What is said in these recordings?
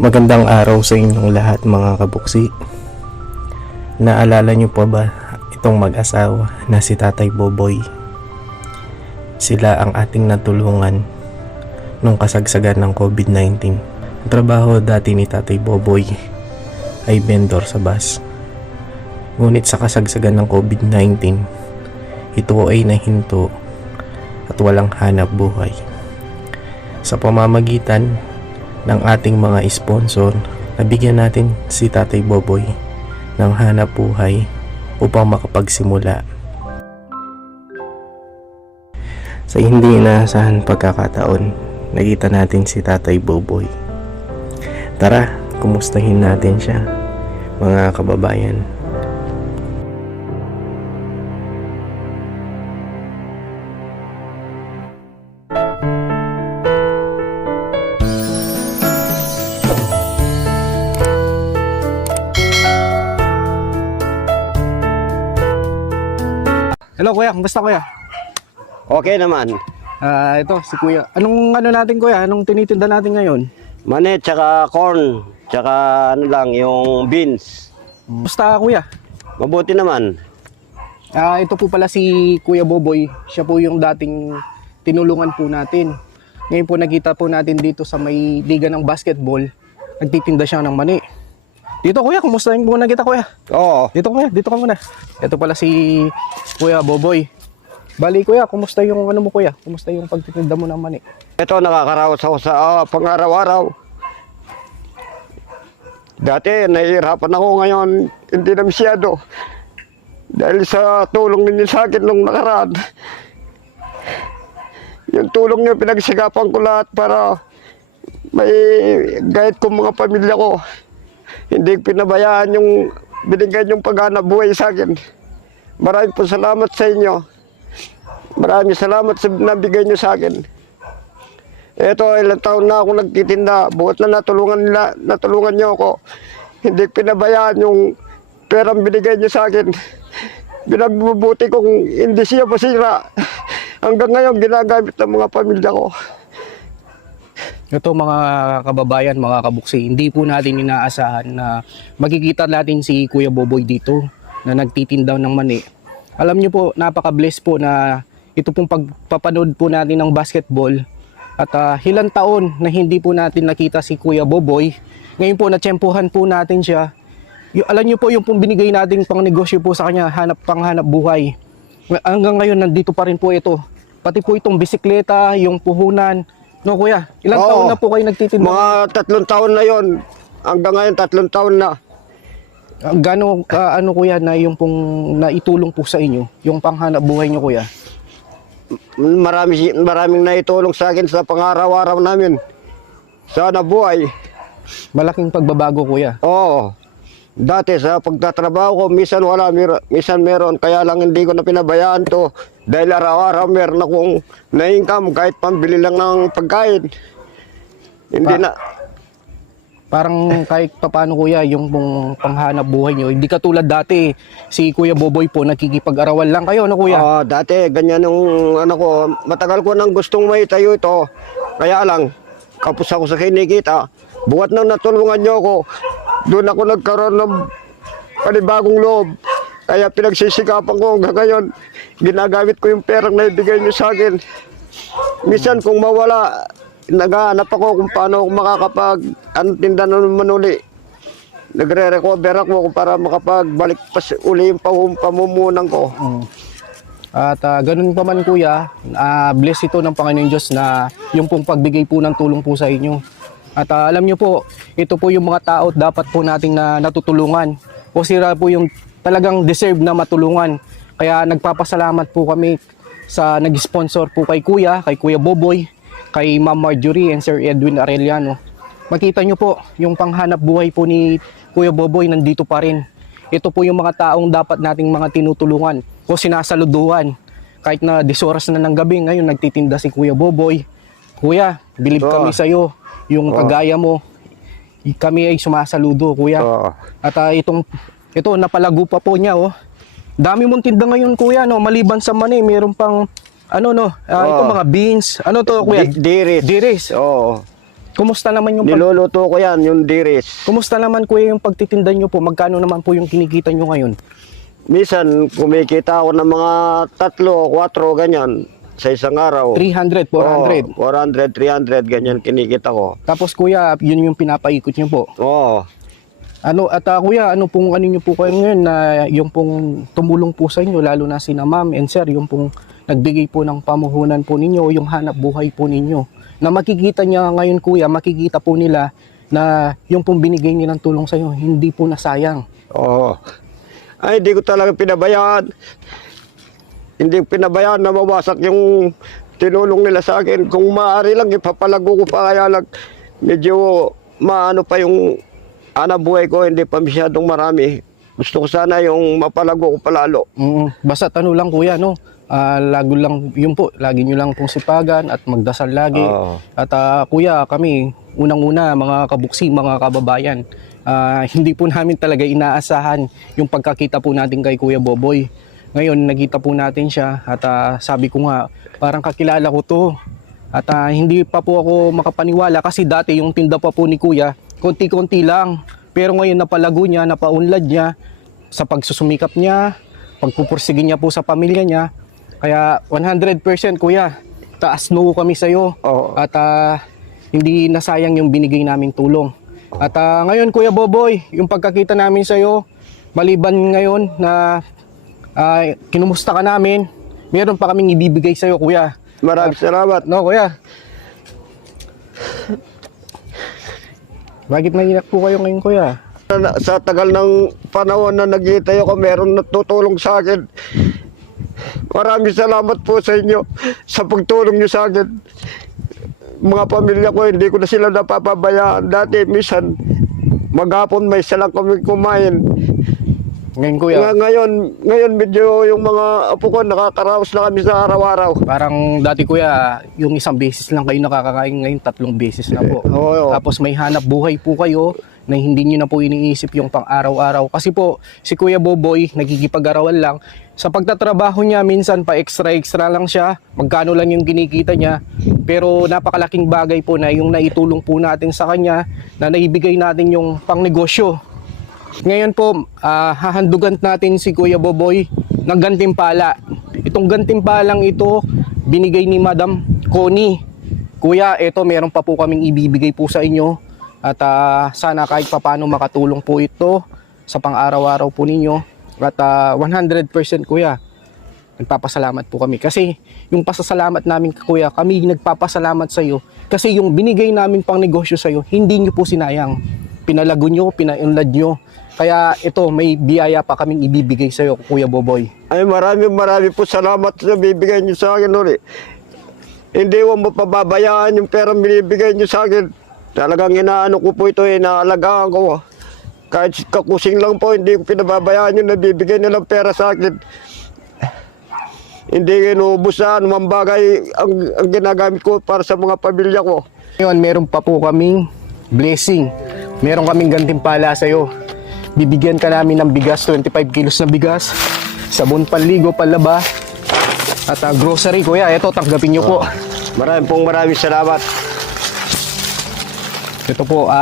Magandang araw sa inyong lahat mga kabuksi. Naalala niyo pa ba itong mag-asawa na si Tatay Boboy? Sila ang ating natulungan nung kasagsagan ng COVID-19. Ang trabaho dati ni Tatay Boboy ay vendor sa bus. Ngunit sa kasagsagan ng COVID-19, ito ay nahinto at walang hanap buhay. Sa pamamagitan ng ating mga sponsor, nabigyan natin si Tatay Boboy ng hanap buhay upang makapagsimula. Sa hindi inaasahan pagkakataon, nakita natin si Tatay Boboy. Tara, kumustahin natin siya, mga kababayan. Hello kuya, kumusta kuya? Okay naman. Ito si kuya. Anong natin kuya? Anong tinitinda natin ngayon? Mani, tsaka corn, tsaka yung beans. Kumusta kuya? Mabuti naman. Ito po pala si Kuya Boboy. Siya po yung dating tinulungan po natin. Ngayon po nakita po natin dito sa may liga ng basketball. Nagtitinda siya ng mani. Dito kuya, kumusta yung muna kita kuya? Oo. Dito kuya, dito ka muna. Ito pala si Kuya Boboy. Bali kuya, kumusta yung ano mo kuya? Kumusta yung pagtitinda mo ng mani? Ito, nakakaraos ako sa pang-araw-araw. Dati, nahihirapan ako ngayon. Hindi na masyado. Dahil sa tulong ninyo sa akin nung nakaraan. Yung tulong niyo, pinagsikapan ko lahat para may guide ko mga pamilya ko. Hindi pinabayaan yung binigay yung paghanap buhay sa akin. Maraming po salamat sa inyo. Maraming salamat sa nabigay nyo sa akin. Ito, ilang taon na ako nagtitinda. Buhat na natulungan nyo ako. Hindi pinabayaan yung perang binigay nyo sa akin. Binagbubuti kong hindi siya masira. Hanggang ngayon, ginagamit ng mga pamilya ko. Ito mga kababayan, mga kabuksi, hindi po natin inaasahan na makikita natin si Kuya Boboy dito na nagtitindaw ng mani. Alam niyo po, napaka-bless po na ito pong pagpapanood po natin ng basketball at ilang taon na hindi po natin nakita si Kuya Boboy. Ngayon po, natsyempohan po natin siya. Alam niyo po yung pong binigay nating pang negosyo po sa kanya, panghanap buhay. Hanggang ngayon, nandito pa rin po ito. Pati po itong bisikleta, yung puhunan. No kuya, ilang taon na po kayo nagtitinda? Mga 3 taon na yon. Hanggang ngayon 3 taon na. Gano ano kuya na yung pong naitulong po sa inyo, yung panghanap buhay niyo kuya? Maraming naitulong sa akin sa pang-araw-araw namin. Sana buhay. Malaking pagbabago kuya. Oo. Dati sa pagtatrabaho ko, minsan wala, minsan meron. Kaya lang hindi ko na pinabayaan to. Dahil araw-araw meron akong na-income kahit pambili lang ng pagkain. Hindi na. Parang kahit papaano kuya, yung pong panghanap buhay niyo, hindi katulad dati, si Kuya Boboy po, nakikipag-arawan lang kayo, no kuya? Oo, dati ganyan yung ano ko. Matagal ko nang gustong maitayo ito. Kaya lang, kapos ako sa kinikita. Buhat nang natulungan niyo ako. Doon ako nagkaroon ng panibagong loob. Kaya pinagsisikapan ko hanggang ngayon. Ginagamit ko yung perang na ibigay niyo sa akin. Minsan kung mawala, naghahanap ako kung paano ako makakapag-tinda naman uli. Nagre-recover ako para makapagbalik uli yung pamumunan ko. At ganun pa man kuya, bless ito ng Panginoon Diyos na yung pong pagbigay po ng tulong po sa inyo. At alam nyo po, ito po yung mga tao dapat po nating natutulungan. O sila po yung talagang deserve na matulungan. Kaya nagpapasalamat po kami sa nag-sponsor po kay Kuya Boboy, kay Ma'am Marjorie and Sir Edwin Arellano. Makita nyo po, yung panghanap buhay po ni Kuya Boboy nandito pa rin. Ito po yung mga taong dapat nating mga tinutulungan o sinasaluduhan. Kahit na 10 oras na ng gabi, ngayon nagtitinda si Kuya Boboy. Kuya, believe kami sa'yo. Yung kagaya mo, kami ay sumasaludo, kuya. At ito, napalago pa po niya, oh. Dami mong tinda ngayon, kuya, no? Maliban sa mani, meron pang, ito mga beans. Ano to, kuya? Diris. Diris. Oo. Kumusta naman yung Niluluto ko yan, yung diris. Kumusta naman kuya yung pagtitinda nyo po? Magkano naman po yung kinikita nyo ngayon? Minsan, kumikita ako ng mga 3, 4, ganyan, sa isang araw. 300, 400. Oo, 400, 300, ganyan kinikita ko. Tapos kuya, yun yung pinapaikot nyo po. Oo. Kuya, ano nyo po kayo ngayon na yung pong tumulong po sa inyo, lalo na sina ma'am and sir, yung pong nagbigay po ng pamuhunan po ninyo, yung hanap buhay po ninyo. Na makikita niya ngayon kuya, makikita po nila na yung pong binigay nilang tulong sa inyo, hindi po nasayang. Oo. Ay, hindi ko talaga pinabayaan. Hindi ko pinabayaan na mawasak yung tinulong nila sa akin. Kung maaari lang, ipapalago ko pa, kaya lang medyo maano pa yung anak buhay ko, hindi pa masyadong marami. Gusto ko sana yung mapalago ko palalo. Basta lang kuya, no? Lago lang, yun po, lagi nyo lang pong sipagan at magdasal lagi. Oo. At kuya, kami, unang-una, mga kabuksi, mga kababayan, hindi po namin talaga inaasahan yung pagkakita po natin kay Kuya Boboy. Ngayon, nagkita po natin siya at sabi ko nga, parang kakilala ko to. At hindi pa po ako makapaniwala kasi dati yung tinda pa po ni Kuya, konti-konti lang. Pero ngayon napalago niya, napaunlad niya sa pagsusumikap niya, pagpupursige niya po sa pamilya niya. Kaya 100% kuya, taas no kami sa iyo. Oo. At hindi nasayang yung binigay naming tulong. At ngayon Kuya Boboy, yung pagkakita namin sa iyo, maliban ngayon na kinumusta ka namin, meron pa kaming ibibigay sa iyo kuya. Maraming salamat. No kuya. Bakit naiyak po kayo ngayon kuya? Sa tagal ng panahon na nag-iitay ako, meron natutulong sa akin. Maraming salamat po sa inyo sa pagtulong niyo sa akin. Mga pamilya ko, hindi ko na sila napapabayaan. Dati, minsan, maghapon may salang kami kumain. Ngayon kuya, Ngayon medyo yung mga apo ko, nakakaraos na kami sa araw-araw. parang dati kuya, yung isang beses lang kayo nakakakain, ngayon 3 beses na po. Oo. Tapos may hanap buhay po kayo na hindi nyo na po iniisip yung pang araw-araw. Kasi po, si Kuya Boboy, nagkikipag-arawan lang. Sa pagtatrabaho niya, minsan pa extra lang siya. Magkano lang yung kinikita niya. Pero napakalaking bagay po na yung naitulong po natin sa kanya, na naibigay natin yung pang negosyo. Ngayon po, hahandugan natin si Kuya Boboy ng gantimpala. Itong gantimpalang ito, binigay ni Madam Connie. Kuya, eto meron pa po kaming ibibigay po sa inyo. At sana kahit papano makatulong po ito sa pang-araw-araw po ninyo. At 100% kuya, nagpapasalamat po kami. Kasi yung pasasalamat namin kuya, kami nagpapasalamat sa iyo. Kasi yung binigay namin pang negosyo sa iyo, hindi nyo po sinayang. Pinalago nyo, pinaunlad nyo. Kaya ito, may biyaya pa kaming ibibigay sa iyo, Kuya Boboy. Ay, marami po salamat sa bibigay niyo sa akin ulit. Hindi ko mapababayaan yung pera binibigay niyo sa akin. Talagang inaano ko po ito, inaalagaan ko. Kahit kakusing lang po, hindi ko pinababayaan yung nabibigay nilang pera sa akin. Hindi inuubos na anumang bagay ang ginagamit ko para sa mga pamilya ko. Ngayon, meron pa po kaming blessing. Meron kaming gantimpala sa iyo. Bibigyan ka namin ng bigas, 25 kilos na bigas, sabon panligo, palaba, at grocery. Kuya, ito, tanggapin nyo po. Maraming salamat. Ito po,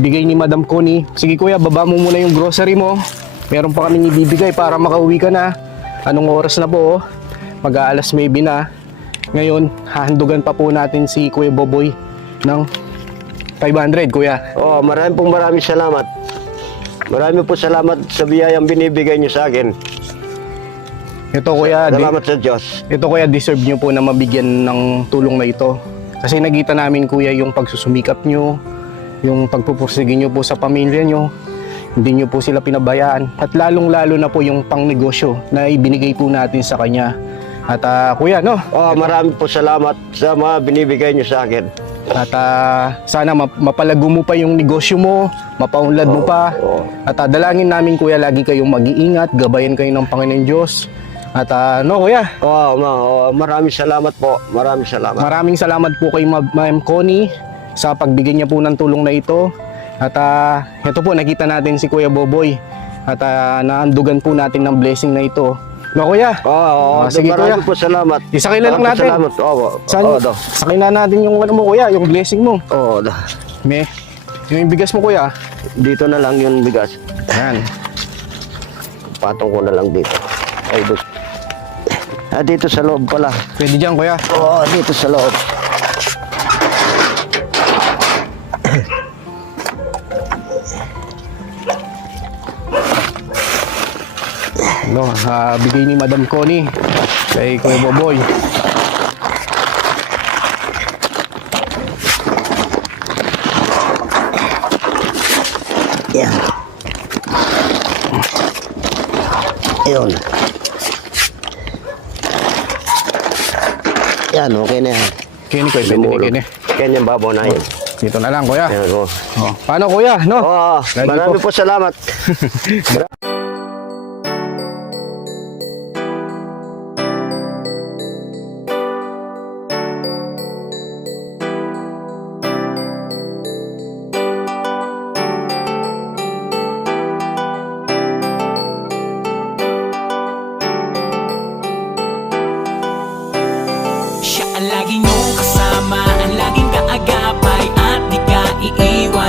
bigay ni Madam Connie. Sige kuya, baba mo muna yung grocery mo. Meron pa kaming ibibigay para makauwi ka na. Anong oras na po? Mag-aalas 9 na. Ngayon, hahandugan pa po natin si Kuya Boboy ng 500 kuya. Oh, maraming salamat. Marami po salamat sa biyayang binibigay niyo sa akin. Ito kuya, Salamat sa Diyos. ito kuya, deserve nyo po na mabigyan ng tulong na ito. Kasi nakita namin kuya yung pagsusumikap nyo, yung pagpupursige nyo po sa pamilya nyo, hindi nyo po sila pinabayaan. At lalong-lalo na po yung pangnegosyo na ibinigay po natin sa kanya. At kuya, no? Oh, marami po salamat sa mga binibigay niyo sa akin. At sana mapalago mo pa yung negosyo mo, mapaunlad mo pa. At dalangin namin kuya, lagi kayong mag-iingat, gabayan kayo ng Panginoon Diyos. At no kuya, Maraming salamat po. Maraming salamat. maraming salamat po kay Ma'am Connie sa pagbigay niya po ng tulong na ito. At ito po, nakita natin si Kuya Boboy. At naandugan po natin ng blessing na ito. No, kuya. Oo, Sige, marami kuya. po salamat. Isakay na lang Marami po natin. Salamat. Oo, Saan? oo, do. Sakay na natin yung ano mo, kuya, yung blessing mo. Oo, do. Yung bigas mo, kuya. Dito na lang yung bigas. Ayan. Patong ko na lang dito. Ay, dito. Dito sa loob pala. Pwede dyan, kuya. Oo, dito sa loob. No, bigay ni Madam Connie kay Kuya Boboy. Yan. Ayun. Yan, okay na yan. Kini, kuya, pwede ni Kini. Kanyang babaw na yun. Dito na lang, kuya. Ayan, oh. Oh. Paano, kuya? No? Oo, Lagi marami po. po salamat. Siya ang laging iyong kasama, ang laging kaagapay at di ka iiwan.